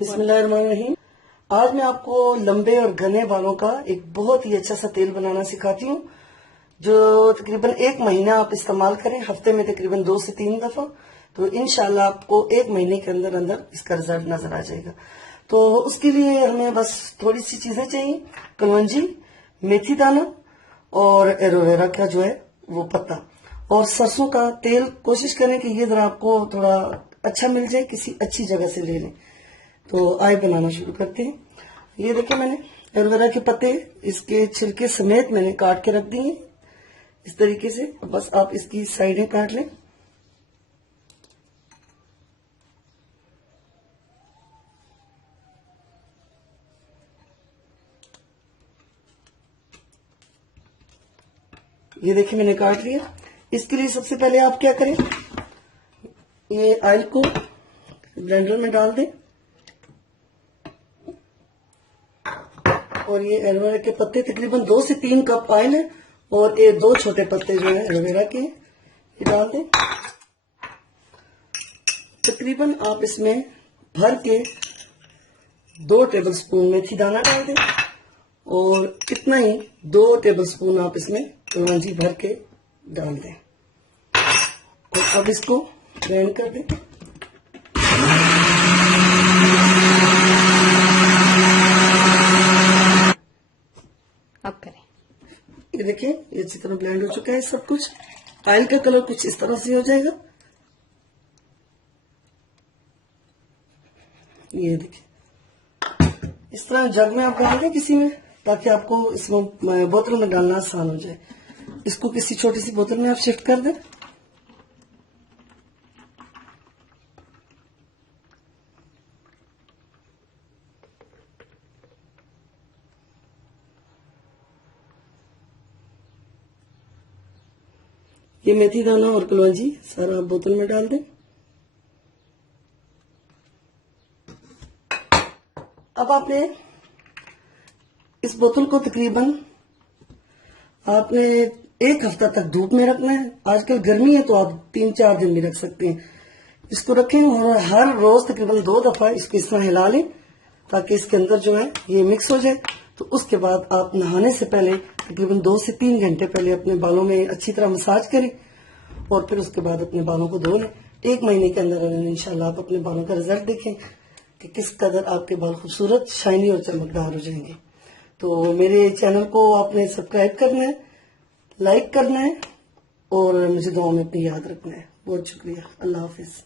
बिस्मिल्लाहिर्रहमानिर्रहीम। आज मैं आपको लंबे और घने बालों का एक बहुत ही अच्छा सा तेल बनाना सिखाती हूँ, जो तकरीबन 1 महीना आप इस्तेमाल करें, हफ्ते में तकरीबन 2 से 3 दफा, तो इंशाल्लाह आपको 1 महीने के अंदर अंदर इसका रिजल्ट नजर आ जाएगा। तो उसके लिए हमें बस थोड़ी सी चीजें चाहिए, कलौंजी, मेथी दाना और एलोवेरा का जो है वो पत्ता और सरसों का तेल। कोशिश करें कि ये जरा आपको थोड़ा अच्छा मिल जाए, किसी अच्छी जगह से ले लें। तो आए बनाना शुरू करते हैं। ये देखिए, मैंने एलोवेरा के पत्ते इसके छिलके समेत मैंने काट के रख दिए इस तरीके से। बस आप इसकी साइडें काट लें। ये देखिए, मैंने काट लिया। इसके लिए सबसे पहले आप क्या करें, ये ऑयल को ब्लेंडर में डाल दें और ये एलोवेरा के पत्ते तकरीबन 2 से 3 कप ऑयल है और ये 2 छोटे पत्ते जो है एलोवेरा के ये डाल दें। तकरीबन आप इसमें भर के 2 टेबलस्पून मेथी दाना डाल दें और इतना ही 2 टेबलस्पून आप इसमें कलौंजी भर के डाल दें और अब इसको ग्राइंड कर दें। अब करें। ये देखिए, ये अच्छी तरह ब्लेंड हो चुका है सब कुछ। ऑयल का कलर कुछ इस तरह से हो जाएगा। ये देखिए, इस तरह जग में आप डाल दें किसी में, ताकि आपको इसमें बोतल में डालना आसान हो जाए। इसको किसी छोटी सी बोतल में आप शिफ्ट कर दें। ये मेथी दाना और कलौंजी सारा आप बोतल में डाल दें। अब आपने इस बोतल को तकरीबन आपने 1 हफ्ता तक धूप में रखना है। आजकल गर्मी है तो आप 3-4 दिन भी रख सकते हैं। इसको रखें और हर रोज तकरीबन 2 दफा इसको इस तरह हिला लें, ताकि इसके अंदर जो है ये मिक्स हो जाए। तो उसके बाद आप नहाने से पहले तकरीबन 2 से 3 घंटे पहले अपने बालों में अच्छी तरह मसाज करें और फिर उसके बाद अपने बालों को धो लें। 1 महीने के अंदर इंशाल्लाह आप अपने बालों का रिजल्ट देखें कि किस कदर आपके बाल खूबसूरत, शाइनी और चमकदार हो जाएंगे। तो मेरे चैनल को आपने सब्सक्राइब करना है, लाइक करना है और मुझे दुआ में अपनी याद रखना है। बहुत शुक्रिया। अल्लाह हाफिज।